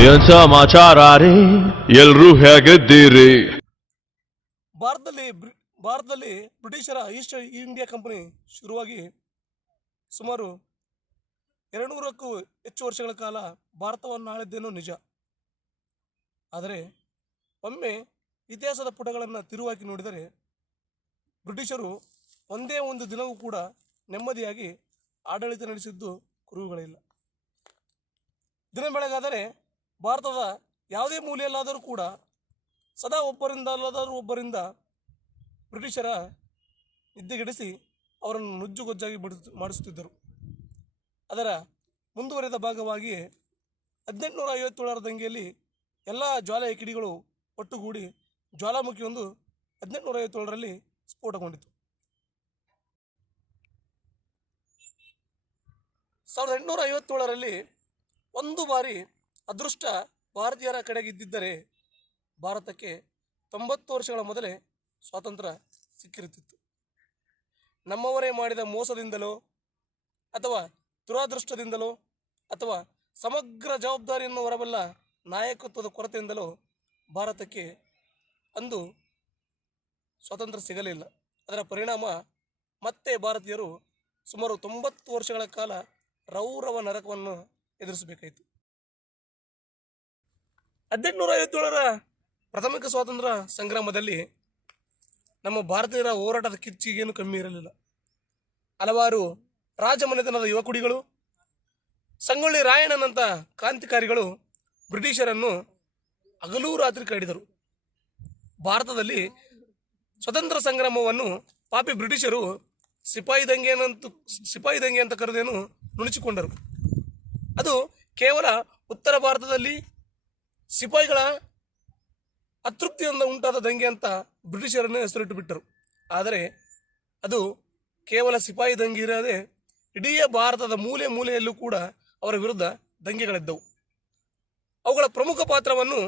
ಏನ್ ಸಮಾಚಾರ ರೀ ಎಲ್ರೂ ಹೇಗಿದ್ದೀರಿ? ಭಾರತದಲ್ಲಿ ಭಾರತದಲ್ಲಿ ಬ್ರಿಟಿಷರ ಈಸ್ಟ್ ಇಂಡಿಯಾ ಕಂಪನಿ ಶುರುವಾಗಿ ಸುಮಾರು ಎರಡುನೂರಕ್ಕೂ ಹೆಚ್ಚು ವರ್ಷಗಳ ಕಾಲ ಭಾರತವನ್ನು ಆಳಿದ್ದೇನೋ ನಿಜ. ಆದರೆ ಒಮ್ಮೆ ಇತಿಹಾಸದ ಪುಟಗಳನ್ನು ತಿರುವಾಕಿ ನೋಡಿದರೆ ಬ್ರಿಟಿಷರು ಒಂದೇ ಒಂದು ದಿನವೂ ಕೂಡ ನೆಮ್ಮದಿಯಾಗಿ ಆಡಳಿತ ನಡೆಸಿದ್ದು ಕುರುಹುಗಳಿಲ್ಲ ದಿನ ಬೆಳಗಾದರೆ ಭಾರತದ ಯಾವುದೇ ಮೂಲೆಯಲ್ಲಾದರೂ ಕೂಡ ಸದಾ ಒಬ್ಬರಿಂದ ಅಲ್ಲದಾದರೂ ಒಬ್ಬರಿಂದ ಬ್ರಿಟಿಷರ ನಿದ್ದೆಗೆಡಿಸಿ ಅವರನ್ನು ನುಜ್ಜುಗೊಜ್ಜಾಗಿ ಬಿಡಿಸ್, ಮಾಡಿಸುತ್ತಿದ್ದರು. ಅದರ ಮುಂದುವರೆದ ಭಾಗವಾಗಿ ಹದಿನೆಂಟುನೂರ ಐವತ್ತೇಳರ ದಂಗೆಯಲ್ಲಿ ಎಲ್ಲ ಜ್ವಾಲೆಯ ಕಿಡಿಗಳು ಒಟ್ಟುಗೂಡಿ ಜ್ವಾಲಾಮುಖಿಯೊಂದು ಹದಿನೆಂಟುನೂರ ಐವತ್ತೇಳರಲ್ಲಿ ಸ್ಫೋಟಗೊಂಡಿತು. ಸಾವಿರದ ಎಂಟುನೂರ ಐವತ್ತೇಳರಲ್ಲಿ ಒಂದು ಬಾರಿ ಅದೃಷ್ಟ ಭಾರತೀಯರ ಕಡೆಗಿದ್ದಿದ್ದರೆ ಭಾರತಕ್ಕೆ ತೊಂಬತ್ತು ವರ್ಷಗಳ ಮೊದಲೇ ಸ್ವಾತಂತ್ರ್ಯ ಸಿಕ್ಕಿರುತ್ತಿತ್ತು. ನಮ್ಮವರೇ ಮಾಡಿದ ಮೋಸದಿಂದಲೋ ಅಥವಾ ದುರಾದೃಷ್ಟದಿಂದಲೋ ಅಥವಾ ಸಮಗ್ರ ಜವಾಬ್ದಾರಿಯನ್ನು ಹೊರಬಲ್ಲ ನಾಯಕತ್ವದ ಕೊರತೆಯಿಂದಲೋ ಭಾರತಕ್ಕೆ ಅಂದು ಸ್ವಾತಂತ್ರ್ಯ ಸಿಗಲಿಲ್ಲ. ಅದರ ಪರಿಣಾಮ ಮತ್ತೆ ಭಾರತೀಯರು ಸುಮಾರು ತೊಂಬತ್ತು ವರ್ಷಗಳ ಕಾಲ ರೌರವ ನರಕವನ್ನು ಎದುರಿಸಬೇಕಾಯಿತು. ಹದಿನೆಂಟುನೂರ ಐವತ್ತೇಳರ ಪ್ರಾಥಮಿಕ ಸ್ವಾತಂತ್ರ್ಯ ಸಂಗ್ರಾಮದಲ್ಲಿ ನಮ್ಮ ಭಾರತೀಯರ ಹೋರಾಟದ ಕಿಚ್ಚಿಗೇನು ಕಮ್ಮಿ ಇರಲಿಲ್ಲ. ಹಲವಾರು ರಾಜಮನೆತನದ ಯುವಕುಡಿಗಳು, ಸಂಗೊಳ್ಳಿ ರಾಯಣ್ಣನಂಥ ಕ್ರಾಂತಿಕಾರಿಗಳು ಬ್ರಿಟಿಷರನ್ನು ಹಗಲೂ ರಾತ್ರಿ ಕಡಿದರು ಭಾರತದಲ್ಲಿ ಸ್ವತಂತ್ರ ಸಂಗ್ರಾಮವನ್ನು ಪಾಪಿ ಬ್ರಿಟಿಷರು ಸಿಪಾಯಿ ದಂಗೆ ಅಂತ, ಸಿಪಾಯಿ ದಂಗೆ ಅಂತ ಕರೆದೇನು ನುಣುಚಿಕೊಂಡರು. ಅದು ಕೇವಲ ಉತ್ತರ ಭಾರತದಲ್ಲಿ ಸಿಪಾಯಿಗಳ ಅತೃಪ್ತಿಯಿಂದ ಉಂಟಾದ ದಂಗೆ ಅಂತ ಬ್ರಿಟಿಷರನ್ನೇ ಹೆಸರಿಟ್ಟು ಬಿಟ್ಟರು ಆದರೆ ಅದು ಕೇವಲ ಸಿಪಾಯಿ ದಂಗೆ ಇರದೆ ಇಡೀ ಭಾರತದ ಮೂಲೆ ಮೂಲೆಯಲ್ಲೂ ಕೂಡ ಅವರ ವಿರುದ್ಧ ದಂಗೆಗಳಿದ್ದವು. ಅವುಗಳ ಪ್ರಮುಖ ಪಾತ್ರವನ್ನು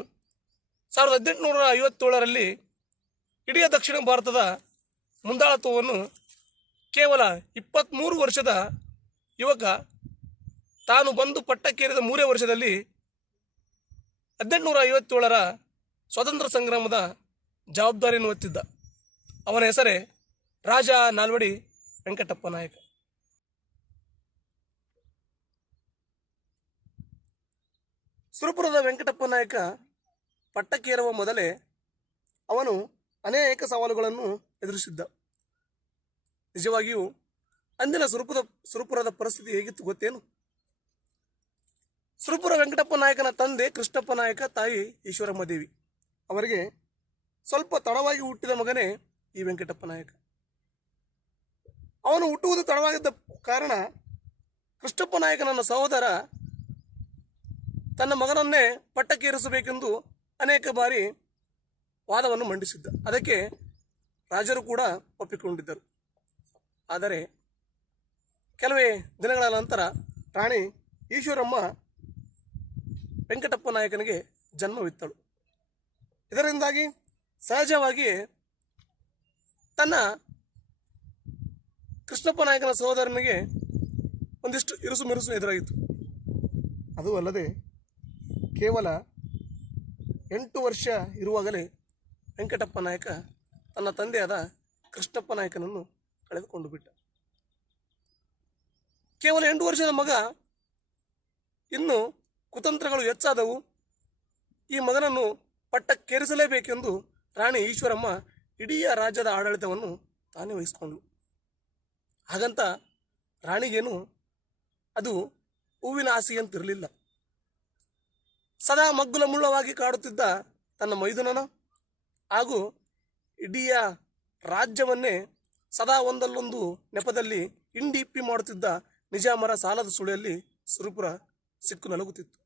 ಸಾವಿರದ ಹದಿನೆಂಟುನೂರ ಐವತ್ತೇಳರಲ್ಲಿ ಇಡೀ ದಕ್ಷಿಣ ಭಾರತದ ಮುಂದಾಳತ್ವವನ್ನು ಕೇವಲ ಇಪ್ಪತ್ತ್ಮೂರು ವರ್ಷದ ಯುವಕ ತಾನು ಬಂದು ಪಟ್ಟಕ್ಕೇರಿದ ಮೂರೇ ವರ್ಷದಲ್ಲಿ ಹದಿನೆಂಟುನೂರ ಐವತ್ತೇಳರ ಸ್ವಾತಂತ್ರ್ಯ ಸಂಗ್ರಾಮದ ಜವಾಬ್ದಾರಿಯನ್ನು ಹೊತ್ತಿದ್ದ ಅವನ ಹೆಸರೇ ರಾಜ ನಾಲ್ವಡಿ ವೆಂಕಟಪ್ಪ ನಾಯಕ. ಸುರಪುರದ ವೆಂಕಟಪ್ಪ ನಾಯಕ ಪಟ್ಟಕ್ಕೇರುವ ಮೊದಲೇ ಅವನು ಅನೇಕ ಸವಾಲುಗಳನ್ನು ಎದುರಿಸಿದ್ದ. ನಿಜವಾಗಿಯೂ ಅಂದಿನ ಸುರಪುರ, ಸುರಪುರದ ಪರಿಸ್ಥಿತಿ ಹೇಗಿತ್ತು ಗೊತ್ತೇನು? ಸುರಪುರ ವೆಂಕಟಪ್ಪ ನಾಯಕನ ತಂದೆ ಕೃಷ್ಣಪ್ಪ ನಾಯಕ ತಾಯಿ ಈಶ್ವರಮ್ಮ ದೇವಿ. ಅವರಿಗೆ ಸ್ವಲ್ಪ ತಡವಾಗಿ ಹುಟ್ಟಿದ ಮಗನೇ ಈ ವೆಂಕಟಪ್ಪ ನಾಯಕ. ಅವನು ಹುಟ್ಟುವುದು ತಡವಾಗಿದ್ದ ಕಾರಣ ಕೃಷ್ಣಪ್ಪ ನಾಯಕನನ್ನ ಸಹೋದರ ತನ್ನ ಮಗನನ್ನೇ ಪಟ್ಟಕ್ಕೇರಿಸಬೇಕೆಂದು ಅನೇಕ ಬಾರಿ ವಾದವನ್ನು ಮಂಡಿಸಿದ್ದ. ಅದಕ್ಕೆ ರಾಜರು ಕೂಡ ಒಪ್ಪಿಕೊಂಡಿದ್ದರು. ಆದರೆ ಕೆಲವೇ ದಿನಗಳ ನಂತರ ರಾಣಿ ಈಶ್ವರಮ್ಮ ವೆಂಕಟಪ್ಪ ನಾಯಕನಿಗೆ ಜನ್ಮವಿತ್ತಳು. ಇದರಿಂದಾಗಿ ಸಹಜವಾಗಿ ತನ್ನ ಕೃಷ್ಣಪ್ಪ ನಾಯಕನ ಸಹೋದರನಿಗೆ ಒಂದಿಷ್ಟು ಇರುಸು ಮಿರುಸು ಎದುರಾಯಿತು ಅದು ಅಲ್ಲದೆ ಕೇವಲ ಎಂಟು ವರ್ಷ ಇರುವಾಗಲೇ ವೆಂಕಟಪ್ಪ ನಾಯಕ ತನ್ನ ತಂದೆಯಾದ ಕೃಷ್ಣಪ್ಪ ನಾಯಕನನ್ನು ಕಳೆದುಕೊಂಡು ಬಿಟ್ಟ. ಕೇವಲ ಎಂಟು ವರ್ಷದ ಮಗ ಇನ್ನು ಕುತಂತ್ರಗಳು ಹೆಚ್ಚಾದವು. ಈ ಮಗನನ್ನು ಪಟ್ಟಕ್ಕೇರಿಸಲೇಬೇಕೆಂದು ರಾಣಿ ಈಶ್ವರಮ್ಮ ಇಡೀ ರಾಜ್ಯದ ಆಡಳಿತವನ್ನು ತಾನೇ ವಹಿಸಿಕೊಂಡ್ಳು. ಹಾಗಂತ ರಾಣಿಗೇನು ಅದು ಹೂವಿನ ಆಸೆಯಂತಿರಲಿಲ್ಲ ಸದಾ ಮಗ್ಗುಲ ಮುಳ್ಳವಾಗಿ ಕಾಡುತ್ತಿದ್ದ ತನ್ನ ಮೈದುನನ ಹಾಗೂ ಇಡೀ ರಾಜ್ಯವನ್ನೇ ಸದಾ ಒಂದಲ್ಲೊಂದು ನೆಪದಲ್ಲಿ ಇಂಡಿಪ್ಪಿ ಮಾಡುತ್ತಿದ್ದ ನಿಜಾಮರ ಸಾಲದ ಸುಳಿಯಲ್ಲಿ ಸುರುಪುರ ಸಿಕ್ಕು ನಲಗುತ್ತಿತ್ತು.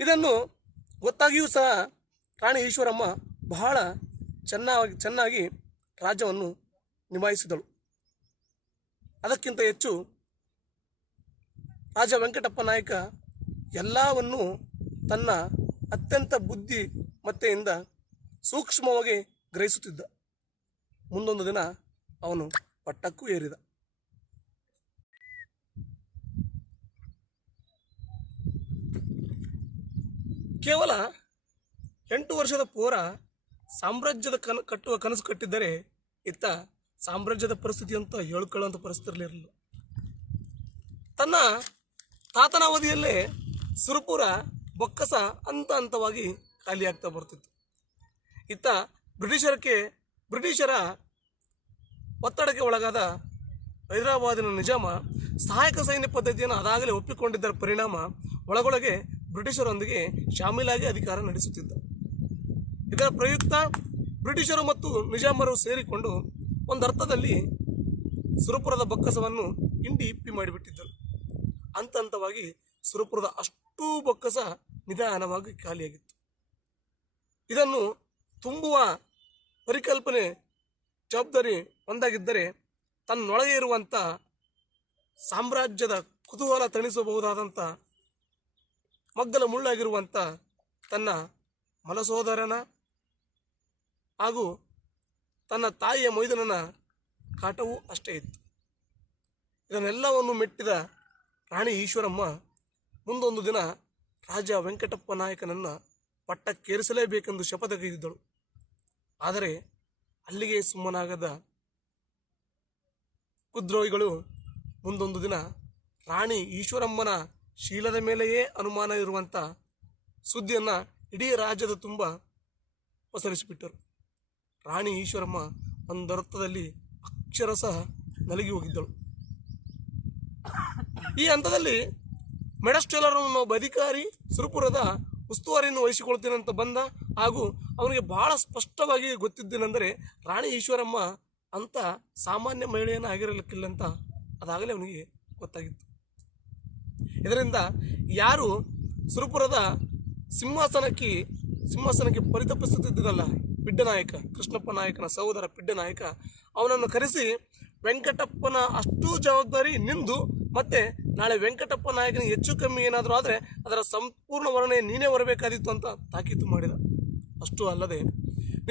ಇದನ್ನು ಗೊತ್ತಾಗಿಯೂ ಸಹ ರಾಣಿ ಈಶ್ವರಮ್ಮ ಬಹಳ ಚೆನ್ನಾಗಿ ಚೆನ್ನಾಗಿ ರಾಜ್ಯವನ್ನು ನಿಭಾಯಿಸಿದಳು. ಅದಕ್ಕಿಂತ ಹೆಚ್ಚು ರಾಜ ವೆಂಕಟಪ್ಪ ನಾಯಕ ಎಲ್ಲವನ್ನು ತನ್ನ ಅತ್ಯಂತ ಬುದ್ಧಿ ಮತ್ತೆಯಿಂದ ಸೂಕ್ಷ್ಮವಾಗಿ ಗ್ರಹಿಸುತ್ತಿದ್ದ. ಮುಂದೊಂದು ದಿನ ಅವನು ಪಟ್ಟಕ್ಕೂ ಏರಿದ. ಕೇವಲ ಎಂಟು ವರ್ಷದ ಪೋರ ಸಾಮ್ರಾಜ್ಯದ ಕನ ಕಟ್ಟುವ ಕನಸು ಕಟ್ಟಿದ್ದರೆ ಇತ್ತ ಸಾಮ್ರಾಜ್ಯದ ಪರಿಸ್ಥಿತಿ ಅಂತ ಹೇಳ್ಕೊಳ್ಳುವಂಥ ಪರಿಸ್ಥಿತಿ ಇರಲಿಲ್ಲ. ತನ್ನ ತಾತನ ಅವಧಿಯಲ್ಲೇ ಸುರಪುರ, ಬೊಕ್ಕಸ ಹಂತ ಹಂತವಾಗಿ ಖಾಲಿಯಾಗ್ತಾ ಬರ್ತಿತ್ತು. ಇತ್ತ ಬ್ರಿಟಿಷರಕ್ಕೆ ಬ್ರಿಟಿಷರ ಒತ್ತಡಕ್ಕೆ ಒಳಗಾದ ಹೈದರಾಬಾದಿನ ನಿಜಾಮ, ಸಹಾಯಕ ಸೈನ್ಯ ಪದ್ಧತಿಯನ್ನು ಅದಾಗಲೇ ಒಪ್ಪಿಕೊಂಡಿದ್ದರ ಪರಿಣಾಮ ಒಳಗೊಳಗೆ ಬ್ರಿಟಿಷರೊಂದಿಗೆ ಶಾಮೀಲಾಗಿ ಅಧಿಕಾರ ನಡೆಸುತ್ತಿದ್ದ. ಇದರ ಪ್ರಯುಕ್ತ ಬ್ರಿಟಿಷರು ಮತ್ತು ನಿಜಾಮರು ಸೇರಿಕೊಂಡು ಒಂದರ್ಥದಲ್ಲಿ ಸುರಪುರದ ಬೊಕ್ಕಸವನ್ನು ಹಿಂಡಿ ಇಪ್ಪಿ ಮಾಡಿಬಿಟ್ಟಿದ್ದರು. ಹಂತ ಹಂತವಾಗಿ ಸುರಪುರದ ಅಷ್ಟೂ ಬೊಕ್ಕಸ ನಿಧಾನವಾಗಿ ಖಾಲಿಯಾಗಿತ್ತು. ಇದನ್ನು ತುಂಬುವ ಪರಿಕಲ್ಪನೆ ಜವಾಬ್ದಾರಿ ಒಂದಾಗಿದ್ದರೆ ತನ್ನೊಳಗೆ ಇರುವಂಥ ಸಾಮ್ರಾಜ್ಯದ ಕುತೂಹಲ ತಣಿಸಬಹುದಾದಂಥ ಮಗ್ಗಲ ಮುಳ್ಳಾಗಿರುವಂಥ ತನ್ನ ಮಲಸೋದರನ ಹಾಗೂ ತನ್ನ ತಾಯಿಯ ಮೈದನನ ಕಾಟವೂ ಅಷ್ಟೇ ಇತ್ತು. ಇದನ್ನೆಲ್ಲವನ್ನು ಮೆಟ್ಟಿದ ರಾಣಿ ಈಶ್ವರಮ್ಮ ಮುಂದೊಂದು ದಿನ ರಾಜ ವೆಂಕಟಪ್ಪ ನಾಯಕನನ್ನು ಪಟ್ಟಕ್ಕೇರಿಸಲೇಬೇಕೆಂದು ಶಪಥಗೈದಿದ್ದಳು ಆದರೆ ಅಲ್ಲಿಗೆ ಸುಮ್ಮನಾಗದ ಕುದ್ರೋಹಿಗಳು ಮುಂದೊಂದು ದಿನ ರಾಣಿ ಈಶ್ವರಮ್ಮನ ಶೀಲದ ಮೇಲೆಯೇ ಅನುಮಾನ ಇರುವಂಥ ಸುದ್ದಿಯನ್ನು ಇಡೀ ರಾಜ್ಯದ ತುಂಬ ಪಸರಿಸಿಬಿಟ್ಟರು. ರಾಣಿ ಈಶ್ವರಮ್ಮ ಒಂದರ್ಥದಲ್ಲಿ ಅಕ್ಷರಶಃ ನಲಗಿ ಹೋಗಿದ್ದಳು. ಈ ಹಂತದಲ್ಲಿ ಮೆಡಸ್ಟೇಲರ್ ಒಬ್ಬ ಅಧಿಕಾರಿ ಸುರಪುರದ ಉಸ್ತುವಾರಿಯನ್ನು ವಹಿಸಿಕೊಳ್ತೇನೆ ಅಂತ ಬಂದ ಹಾಗೂ ಅವನಿಗೆ ಬಹಳ ಸ್ಪಷ್ಟವಾಗಿ ಗೊತ್ತಿದ್ದೇನೆಂದರೆ ರಾಣಿ ಈಶ್ವರಮ್ಮ ಅಂತ ಸಾಮಾನ್ಯ ಮಹಿಳೆಯನ್ನು ಆಗಿರಲಿಕ್ಕಿಲ್ಲ ಅಂತ ಅದಾಗಲೇ ಅವನಿಗೆ ಗೊತ್ತಾಗಿತ್ತು. ಇದರಿಂದ ಯಾರು ಸುರಪುರದ ಸಿಂಹಾಸನಕ್ಕೆ ಸಿಂಹಾಸನಕ್ಕೆ ಪರಿತಪಿಸುತ್ತಿದ್ದನಲ್ಲ ಪಿಡ್ಡನಾಯಕ ಕೃಷ್ಣಪ್ಪ ನಾಯಕನ ಸಹೋದರ ಪಿಡ್ಡನಾಯಕ ಅವನನ್ನು ಕರೆಸಿ ವೆಂಕಟಪ್ಪನ ಅಷ್ಟೂ ಜವಾಬ್ದಾರಿ ನಿಂದು, ಮತ್ತೆ ನಾಳೆ ವೆಂಕಟಪ್ಪ ನಾಯಕನಿಗೆ ಹೆಚ್ಚು ಕಮ್ಮಿ ಏನಾದರೂ ಆದರೆ ಅದರ ಸಂಪೂರ್ಣ ವರ್ಣನೆ ನೀನೇ ಬರಬೇಕಾದಿತ್ತು ಅಂತ ತಾಕೀತು ಮಾಡಿದ. ಅಷ್ಟೂ ಅಲ್ಲದೆ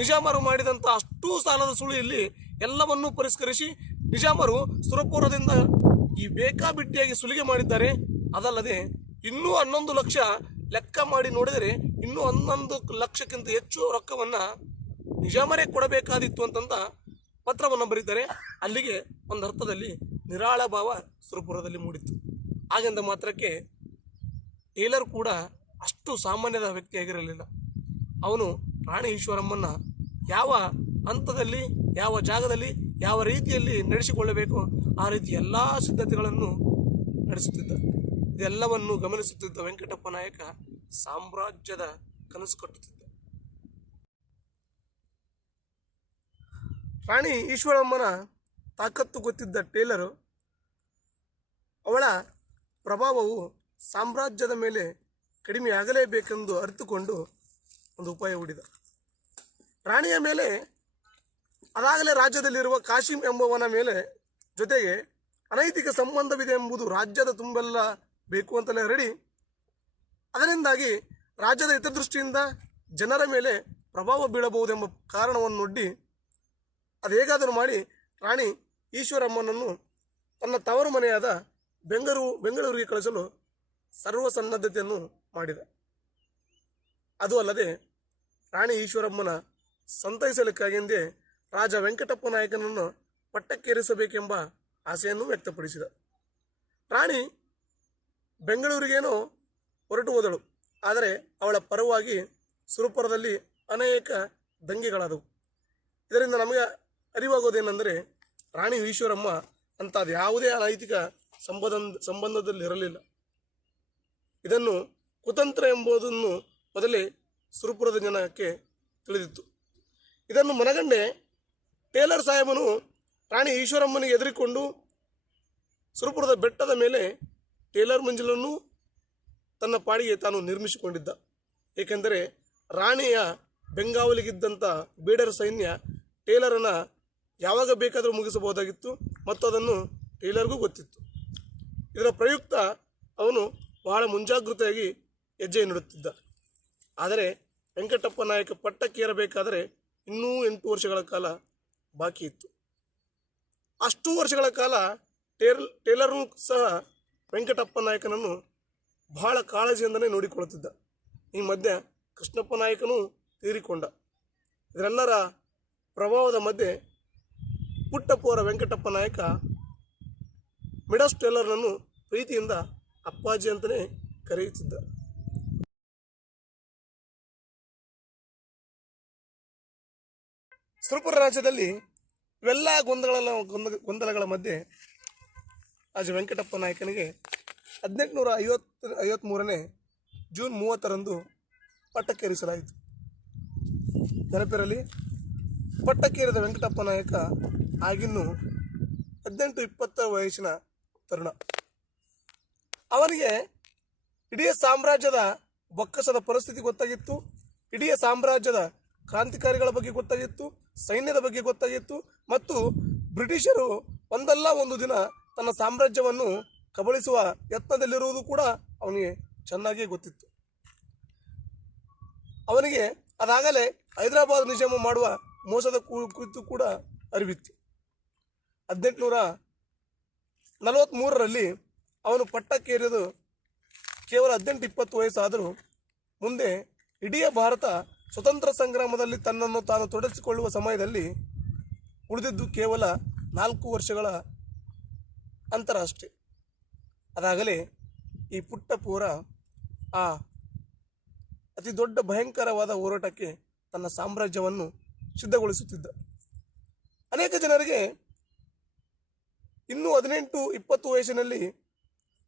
ನಿಜಾಮರು ಮಾಡಿದಂಥ ಅಷ್ಟೂ ಸಾಲದ ಸುಳಿಯಲ್ಲಿ ಎಲ್ಲವನ್ನೂ ಪರಿಷ್ಕರಿಸಿ ನಿಜಾಮರು ಸುರಪುರದಿಂದ ಈ ಬೇಕಾಬಿಟ್ಟಿಯಾಗಿ ಸುಲಿಗೆ ಮಾಡಿದ್ದಾರೆ. ಅದಲ್ಲದೆ ಇನ್ನೂ ಹನ್ನೊಂದು ಲಕ್ಷ ಲೆಕ್ಕ ಮಾಡಿ ನೋಡಿದರೆ ಇನ್ನೂ ಹನ್ನೊಂದು ಲಕ್ಷಕ್ಕಿಂತ ಹೆಚ್ಚು ರೊಕ್ಕವನ್ನು ನಿಜಾಮರೇ ಕೊಡಬೇಕಾದಿತ್ತು ಅಂತಂತ ಪತ್ರವನ್ನು ಬರೀತಾರೆ. ಅಲ್ಲಿಗೆ ಒಂದು ಅರ್ಥದಲ್ಲಿ ನಿರಾಳ ಭಾವ ಸುರಪುರದಲ್ಲಿ ಮೂಡಿತ್ತು. ಹಾಗೆಂದ ಮಾತ್ರಕ್ಕೆ ಟೇಲರ್ ಕೂಡ ಅಷ್ಟು ಸಾಮಾನ್ಯದ ವ್ಯಕ್ತಿಯಾಗಿರಲಿಲ್ಲ ಅವನು ರಾಣಿ ಈಶ್ವರಮ್ಮನ್ನು ಯಾವ ಹಂತದಲ್ಲಿ, ಯಾವ ಜಾಗದಲ್ಲಿ, ಯಾವ ರೀತಿಯಲ್ಲಿ ನಡೆಸಿಕೊಳ್ಳಬೇಕು, ಆ ರೀತಿ ಎಲ್ಲ ಸಿದ್ಧತೆಗಳನ್ನು ನಡೆಸುತ್ತಿದ್ದ. ಇದೆಲ್ಲವನ್ನು ಗಮನಿಸುತ್ತಿದ್ದ ವೆಂಕಟಪ್ಪ ನಾಯಕ ಸಾಮ್ರಾಜ್ಯದ ಕನಸು ಕಟ್ಟುತ್ತಿದ್ದ. ರಾಣಿ ಈಶ್ವರಮ್ಮನ ತಾಕತ್ತು ಗೊತ್ತಿದ್ದ ಟೇಲರು ಅವಳ ಪ್ರಭಾವವು ಸಾಮ್ರಾಜ್ಯದ ಮೇಲೆ ಕಡಿಮೆಯಾಗಲೇಬೇಕೆಂದು ಅರಿತುಕೊಂಡು ಒಂದು ಉಪಾಯ ಹೂಡಿದ. ರಾಣಿಯ ಮೇಲೆ, ಅದಾಗಲೇ ರಾಜ್ಯದಲ್ಲಿರುವ ಕಾಶಿಂ ಎಂಬವನ ಮೇಲೆ ಜೊತೆಗೆ ಅನೈತಿಕ ಸಂಬಂಧವಿದೆ ಎಂಬುದು ರಾಜ್ಯದ ತುಂಬೆಲ್ಲ ಬೇಕು ಅಂತಲೇ ರೆಡಿ. ಅದರಿಂದಾಗಿ ರಾಜ್ಯದ ಹಿತದೃಷ್ಟಿಯಿಂದ ಜನರ ಮೇಲೆ ಪ್ರಭಾವ ಬೀಳಬಹುದೆಂಬ ಕಾರಣವನ್ನೊಡ್ಡಿ ಅದು ಹೇಗಾದರೂ ಮಾಡಿ ರಾಣಿ ಈಶ್ವರಮ್ಮನನ್ನು ತನ್ನ ತವರು ಮನೆಯಾದ ಬೆಂಗಳೂರು, ಬೆಂಗಳೂರಿಗೆ ಕಳಿಸಲು ಸರ್ವಸನ್ನದ್ಧತೆಯನ್ನು ಮಾಡಿದ. ಅದು ಅಲ್ಲದೆ ರಾಣಿ ಈಶ್ವರಮ್ಮನ ಸಂತೈಸಲಿಕ್ಕಾಗೆಂದೇ ರಾಜ ವೆಂಕಟಪ್ಪ ನಾಯಕನನ್ನು ಪಟ್ಟಕ್ಕೇರಿಸಬೇಕೆಂಬ ಆಸೆಯನ್ನು ವ್ಯಕ್ತಪಡಿಸಿದ. ರಾಣಿ ಬೆಂಗಳೂರಿಗೇನೋ ಹೊರಟು ಹೋದಳು. ಆದರೆ ಅವಳ ಪರವಾಗಿ ಸುರಪುರದಲ್ಲಿ ಅನೇಕ ದಂಗೆಗಳಾದವು. ಇದರಿಂದ ನಮಗೆ ಅರಿವಾಗೋದೇನೆಂದರೆ ರಾಣಿ ಈಶ್ವರಮ್ಮ ಅಂಥದ್ದು ಯಾವುದೇ ಅನೈತಿಕ ಸಂಬಂಧ ಸಂಬಂಧದಲ್ಲಿ ಇರಲಿಲ್ಲ ಇದನ್ನು ಕುತಂತ್ರ ಎಂಬುದನ್ನು ಮೊದಲೇ ಸುರಪುರದ ಜನಕ್ಕೆ ತಿಳಿದಿತ್ತು. ಇದನ್ನು ಮನಗಂಡೆ ಟೇಲರ್ ಸಾಹೇಬನು ರಾಣಿ ಈಶ್ವರಮ್ಮನಿಗೆ ಎದುರಿಕೊಂಡು ಸುರಪುರದ ಬೆಟ್ಟದ ಮೇಲೆ ಟೇಲರ್ ಮಂಜಿಲನ್ನು ತನ್ನ ಪಾಡಿಗೆ ತಾನು ನಿರ್ಮಿಸಿಕೊಂಡಿದ್ದ. ಏಕೆಂದರೆ ರಾಣಿಯ ಬೆಂಗಾವಲಿಗಿದ್ದಂಥ ಬೇಡರ ಸೈನ್ಯ ಟೇಲರನ ಯಾವಾಗ ಬೇಕಾದರೂ ಮುಗಿಸಬಹುದಾಗಿತ್ತು ಮತ್ತು ಅದನ್ನು ಟೇಲರ್ಗೂ ಗೊತ್ತಿತ್ತು. ಇದರ ಪ್ರಯುಕ್ತ ಅವನು ಬಹಳ ಮುಂಜಾಗೃತೆಯಾಗಿ ಹೆಜ್ಜೆ ನೀಡುತ್ತಿದ್ದ. ಆದರೆ ವೆಂಕಟಪ್ಪ ನಾಯಕ ಪಟ್ಟಕ್ಕೇರಬೇಕಾದರೆ ಇನ್ನೂ ಎಂಟು ವರ್ಷಗಳ ಕಾಲ ಬಾಕಿ ಇತ್ತು. ಅಷ್ಟು ವರ್ಷಗಳ ಕಾಲ ಟೇಲ್, ಟೇಲರ್ನೂ ಸಹ ವೆಂಕಟಪ್ಪ ನಾಯಕನನ್ನು ಬಹಳ ಕಾಳಜಿಯಿಂದಲೇ ನೋಡಿಕೊಳ್ಳುತ್ತಿದ್ದ. ಈ ಮಧ್ಯೆ ಕೃಷ್ಣಪ್ಪ ನಾಯಕನು ತೀರಿಕೊಂಡ. ಇದರೆಲ್ಲರ ಪ್ರಭಾವದ ಮಧ್ಯೆ ಪುಟ್ಟಪೋರ ವೆಂಕಟಪ್ಪ ನಾಯಕ ಮಿಡಸ್ ಟೇಲರ್ನನ್ನು ಪ್ರೀತಿಯಿಂದ ಅಪ್ಪಾಜಿ ಅಂತಲೇ ಕರೆಯುತ್ತಿದ್ದ. ಸುರಪುರ ರಾಜ್ಯದಲ್ಲಿ ಇವೆಲ್ಲ ಗೊಂದಲಗಳ ಗೊಂದ, ಗೊಂದಲಗಳ ಮಧ್ಯೆ ರಾಜ ವೆಂಕಟಪ್ಪ ನಾಯಕನಿಗೆ ಹದಿನೆಂಟುನೂರ ಐವತ್ತು ಐವತ್ತ್ಮೂರನೇ ಜೂನ್ ಮೂವತ್ತರಂದು ಪಟ್ಟಕ್ಕೇರಿಸಲಾಯಿತು. ನೆನಪಿರಲಿ, ಪಟ್ಟಕ್ಕೇರಿದ ವೆಂಕಟಪ್ಪ ನಾಯಕ ಆಗಿನ್ನೂ ಹದಿನೆಂಟು ಇಪ್ಪತ್ತ ವಯಸ್ಸಿನ ತರುಣ. ಅವನಿಗೆ ಇಡೀ ಸಾಮ್ರಾಜ್ಯದ ಬೊಕ್ಕಸದ ಪರಿಸ್ಥಿತಿ ಗೊತ್ತಾಗಿತ್ತು. ಇಡೀ ಸಾಮ್ರಾಜ್ಯದ ಕ್ರಾಂತಿಕಾರಿಗಳ ಬಗ್ಗೆ ಗೊತ್ತಾಗಿತ್ತು, ಸೈನ್ಯದ ಬಗ್ಗೆ ಗೊತ್ತಾಗಿತ್ತು. ಮತ್ತು ಬ್ರಿಟಿಷರು ಒಂದಲ್ಲ ಒಂದು ದಿನ ತನ್ನ ಸಾಮ್ರಾಜ್ಯವನ್ನು ಕಬಳಿಸುವ ಯತ್ನದಲ್ಲಿರುವುದು ಕೂಡ ಅವನಿಗೆ ಚೆನ್ನಾಗಿ ಗೊತ್ತಿತ್ತು. ಅವನಿಗೆ ಅದಾಗಲೇ ಹೈದರಾಬಾದ್ ನಿಜಾಮ ಮಾಡುವ ಮೋಸದ ಕುರಿತು ಕೂಡ ಅರಿವಿತ್ತು. ಹದಿನೆಂಟುನೂರ ನಲವತ್ತ್ಮೂರರಲ್ಲಿ ಅವನು ಪಟ್ಟಕ್ಕೇರಿದು ಕೇವಲ ಹದಿನೆಂಟು ಇಪ್ಪತ್ತು ವಯಸ್ಸಾದರೂ ಮುಂದೆ ಇಡೀ ಭಾರತ ಸ್ವತಂತ್ರ ಸಂಗ್ರಾಮದಲ್ಲಿ ತನ್ನನ್ನು ತಾನು ತೊಡಗಿಸಿಕೊಳ್ಳುವ ಸಮಯದಲ್ಲಿ ಉಳಿದಿದ್ದು ಕೇವಲ ನಾಲ್ಕು ವರ್ಷಗಳ ಅಂತರ ಅಷ್ಟೇ. ಅದಾಗಲೇ ಈ ಪುಟ್ಟ ಪೂರ ಆ ಅತಿ ದೊಡ್ಡ ಭಯಂಕರವಾದ ಹೋರಾಟಕ್ಕೆ ತನ್ನ ಸಾಮ್ರಾಜ್ಯವನ್ನು ಸಿದ್ಧಗೊಳಿಸುತ್ತಿದ್ದ. ಅನೇಕ ಜನರಿಗೆ ಇನ್ನೂ ಹದಿನೆಂಟು ಇಪ್ಪತ್ತು ವಯಸ್ಸಿನಲ್ಲಿ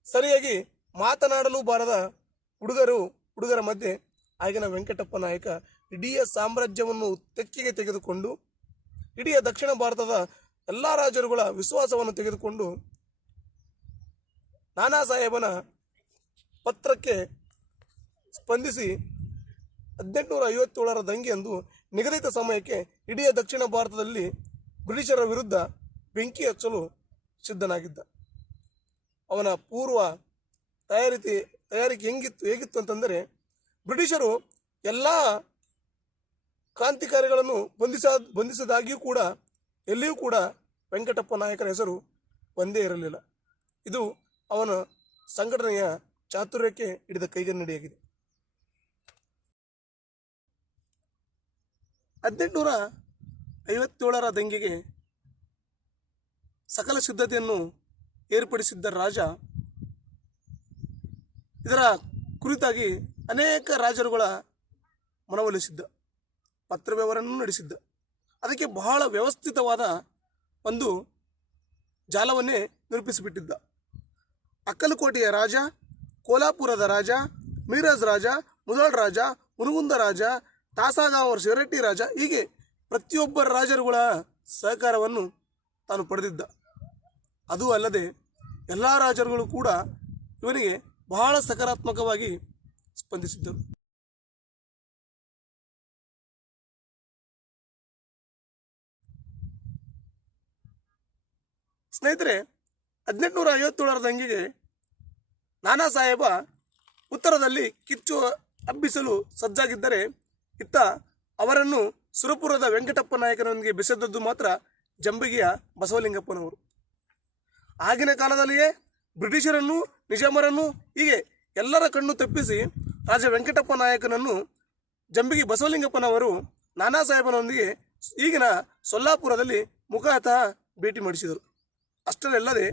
ಸರಿಯಾಗಿ ಮಾತನಾಡಲು ಬಾರದ ಹುಡುಗರು, ಹುಡುಗರ ಮಧ್ಯೆ ಆಗಿನ ವೆಂಕಟಪ್ಪ ನಾಯಕ ಇಡೀ ಸಾಮ್ರಾಜ್ಯವನ್ನು ತೆಕ್ಕಿಗೆ ತೆಗೆದುಕೊಂಡು, ಇಡೀ ದಕ್ಷಿಣ ಭಾರತದ ಎಲ್ಲ ರಾಜರುಗಳ ವಿಶ್ವಾಸವನ್ನು ತೆಗೆದುಕೊಂಡು ನಾನಾ ಸಾಹೇಬನ ಪತ್ರಕ್ಕೆ ಸ್ಪಂದಿಸಿ ಹದಿನೆಂಟುನೂರ ಐವತ್ತೇಳರ ದಂಗೆಯಂದು ನಿಗದಿತ ಸಮಯಕ್ಕೆ ಇಡೀ ದಕ್ಷಿಣ ಭಾರತದಲ್ಲಿ ಬ್ರಿಟಿಷರ ವಿರುದ್ಧ ಬೆಂಕಿ ಹಚ್ಚಲು ಸಿದ್ಧನಾಗಿದ್ದ. ಅವನ ಪೂರ್ವ ತಯಾರಿತಿ, ತಯಾರಿಕೆ ಹೆಂಗಿತ್ತು, ಹೇಗಿತ್ತು ಅಂತಂದರೆ, ಬ್ರಿಟಿಷರು ಎಲ್ಲ ಕ್ರಾಂತಿಕಾರಿಗಳನ್ನು ಬಂಧಿಸ, ಬಂಧಿಸಿದಾಗಿಯೂ ಕೂಡ, ಎಲ್ಲಿಯೂ ಕೂಡ ವೆಂಕಟಪ್ಪ ನಾಯಕರ ಹೆಸರು ಒಂದೇ ಇರಲಿಲ್ಲ. ಇದು ಅವನ ಸಂಘಟನೆಯ ಚಾತುರ್ಯಕ್ಕೆ ಹಿಡಿದ ಕೈಗನ್ನಡಿಯಾಗಿದೆ ಹದಿನೆಂಟುನೂರ ಐವತ್ತೇಳರ ದಂಗೆಗೆ ಸಕಲ ಸಿದ್ಧತೆಯನ್ನು ಏರ್ಪಡಿಸಿದ್ದ ರಾಜ, ಇದರ ಕುರಿತಾಗಿ ಅನೇಕ ರಾಜರುಗಳ ಮನವೊಲಿಸಿದ್ದ, ಪತ್ರವ್ಯವಹಾರವನ್ನು ನಡೆಸಿದ್ದ. ಅದಕ್ಕೆ ಬಹಳ ವ್ಯವಸ್ಥಿತವಾದ ಒಂದು ಜಾಲವನ್ನೇ ನಿರೂಪಿಸಿಬಿಟ್ಟಿದ್ದ. ಅಕ್ಕಲಕೋಟೆಯ ರಾಜ, ಕೋಲಾಪುರದ ರಾಜ, ಮಿರಜ್ ರಾಜ, ಮುದಳ್ ರಾಜ, ಮುನುಗುಂದ ರಾಜ, ತಾಸಾಗಾವರ್ ಶಿರಟ್ಟಿ ರಾಜ ಹೀಗೆ ಪ್ರತಿಯೊಬ್ಬರ ರಾಜರುಗಳ ಸಹಕಾರವನ್ನು ತಾನು ಪಡೆದಿದ್ದ. ಅದು ಅಲ್ಲದೆ ಎಲ್ಲ ರಾಜರುಗಳು ಕೂಡ ಇವನಿಗೆ ಬಹಳ ಸಕಾರಾತ್ಮಕವಾಗಿ ಸ್ಪಂದಿಸಿದ್ದರು. ಸ್ನೇಹಿತರೆ ಹದಿನೆಂಟುನೂರ ಐವತ್ತೇಳರ ದಂಗೆಗೆ ನಾನಾ ಸಾಹೇಬ ಉತ್ತರದಲ್ಲಿ ಕಿಚ್ಚು ಹಬ್ಬಿಸಲು ಸಜ್ಜಾಗಿದ್ದರೆ ಇತ್ತ ಅವರನ್ನು ಸುರಪುರದ ವೆಂಕಟಪ್ಪ ನಾಯಕನೊಂದಿಗೆ ಬೆಸೆದದ್ದು ಮಾತ್ರ ಜಂಬಗಿಯ ಬಸವಲಿಂಗಪ್ಪನವರು. ಆಗಿನ ಕಾಲದಲ್ಲಿಯೇ ಬ್ರಿಟಿಷರನ್ನು, ನಿಜಾಮರನ್ನು, ಹೀಗೆ ಎಲ್ಲರ ಕಣ್ಣು ತಪ್ಪಿಸಿ ರಾಜ ವೆಂಕಟಪ್ಪ ನಾಯಕನನ್ನು ಜಂಬಿಗಿ ಬಸವಲಿಂಗಪ್ಪನವರು ನಾನಾ ಸಾಹೇಬನೊಂದಿಗೆ ಈಗಿನ ಸೊಲ್ಲಾಪುರದಲ್ಲಿ ಮುಖಾತಃ ಭೇಟಿ ಮಾಡಿಸಿದರು. ಅಷ್ಟರಲ್ಲದೆ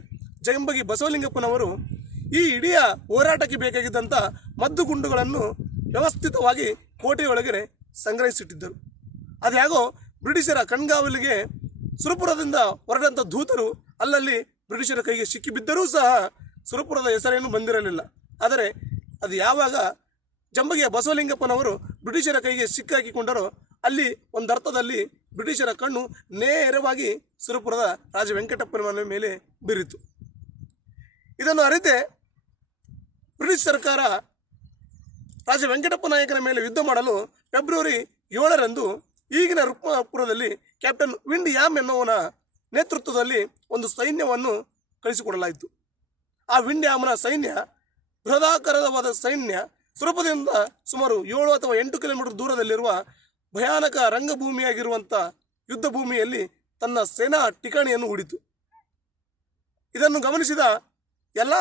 ಜಂಬಗಿ ಬಸವಲಿಂಗಪ್ಪನವರು ಈ ಇಡೀ ಹೋರಾಟಕ್ಕೆ ಬೇಕಾಗಿದ್ದಂಥ ಮದ್ದುಗುಂಡುಗಳನ್ನು ವ್ಯವಸ್ಥಿತವಾಗಿ ಕೋಟೆಯೊಳಗೆ ಸಂಗ್ರಹಿಸಿಟ್ಟಿದ್ದರು. ಅದ್ಯಾಗೋ ಬ್ರಿಟಿಷರ ಕಣ್ಗಾವಲಿಗೆ ಸುರಪುರದಿಂದ ಹೊರಟಂಥ ದೂತರು ಅಲ್ಲಲ್ಲಿ ಬ್ರಿಟಿಷರ ಕೈಗೆ ಸಿಕ್ಕಿಬಿದ್ದರೂ ಸಹ ಸುರಪುರದ ಹೆಸರೇನು ಬಂದಿರಲಿಲ್ಲ. ಆದರೆ ಅದು ಯಾವಾಗ ಜಂಬಗಿಯ ಬಸವಲಿಂಗಪ್ಪನವರು ಬ್ರಿಟಿಷರ ಕೈಗೆ ಸಿಕ್ಕಾಕಿಕೊಂಡರೋ ಅಲ್ಲಿ ಒಂದರ್ಥದಲ್ಲಿ ಬ್ರಿಟಿಷರ ಕಣ್ಣು ನೇರವಾಗಿ ಸುರಪುರದ ರಾಜ ವೆಂಕಟಪ್ಪನ ಮೇಲೆ ಬೀರಿತು. ಇದನ್ನು ಅರಿತೆ ಬ್ರಿಟಿಷ್ ಸರ್ಕಾರ ರಾಜ ವೆಂಕಟಪ್ಪ ನಾಯಕನ ಮೇಲೆ ಯುದ್ಧ ಮಾಡಲು ಫೆಬ್ರವರಿ ಏಳರಂದು ಈಗಿನ ರುಕ್ಮಪುರದಲ್ಲಿ ಕ್ಯಾಪ್ಟನ್ ವಿಂಡ್ ಯಾಮ್ ಎನ್ನುವನ ನೇತೃತ್ವದಲ್ಲಿ ಒಂದು ಸೈನ್ಯವನ್ನು ಕಳಿಸಿಕೊಡಲಾಯಿತು. ಆ ವಿಂಡ್ ಯಾಮ್ನ ಸೈನ್ಯ ಬೃಹದಾಕಾರವಾದ ಸೈನ್ಯ ಸುರಪದಿಂದ ಸುಮಾರು ಏಳು ಅಥವಾ ಎಂಟು ಕಿಲೋಮೀಟರ್ ದೂರದಲ್ಲಿರುವ ಭಯಾನಕ ರಂಗಭೂಮಿಯಾಗಿರುವಂಥ ಯುದ್ಧ ಭೂಮಿಯಲ್ಲಿ ತನ್ನ ಸೇನಾ ಠಿಕಾಣಿಯನ್ನು ಹೂಡಿತು. ಇದನ್ನು ಗಮನಿಸಿದ ಎಲ್ಲ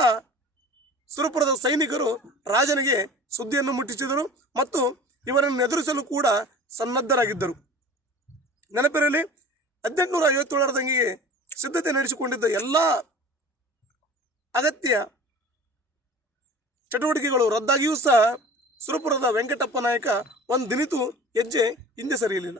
ಸುರಪುರದ ಸೈನಿಕರು ರಾಜನಿಗೆ ಸುದ್ದಿಯನ್ನು ಮುಟ್ಟಿಸಿದರು ಮತ್ತು ಇವರನ್ನು ಎದುರಿಸಲು ಕೂಡ ಸನ್ನದ್ಧರಾಗಿದ್ದರು. ನೆನಪಿರಲಿ, ಹದಿನೆಂಟುನೂರ ಐವತ್ತೇಳರ ದಂಗೆಗೆ ಸಿದ್ಧತೆ ನಡೆಸಿಕೊಂಡಿದ್ದ ಎಲ್ಲ ಅಗತ್ಯ ಚಟುವಟಿಕೆಗಳು ರದ್ದಾಗಿಯೂ ಸಹ ಸುರಪುರದ ವೆಂಕಟಪ್ಪ ನಾಯಕ ಒಂದು ದಿನಿತು ಹೆಜ್ಜೆ ಹಿಂದೆ ಸರಿಯಲಿಲ್ಲ.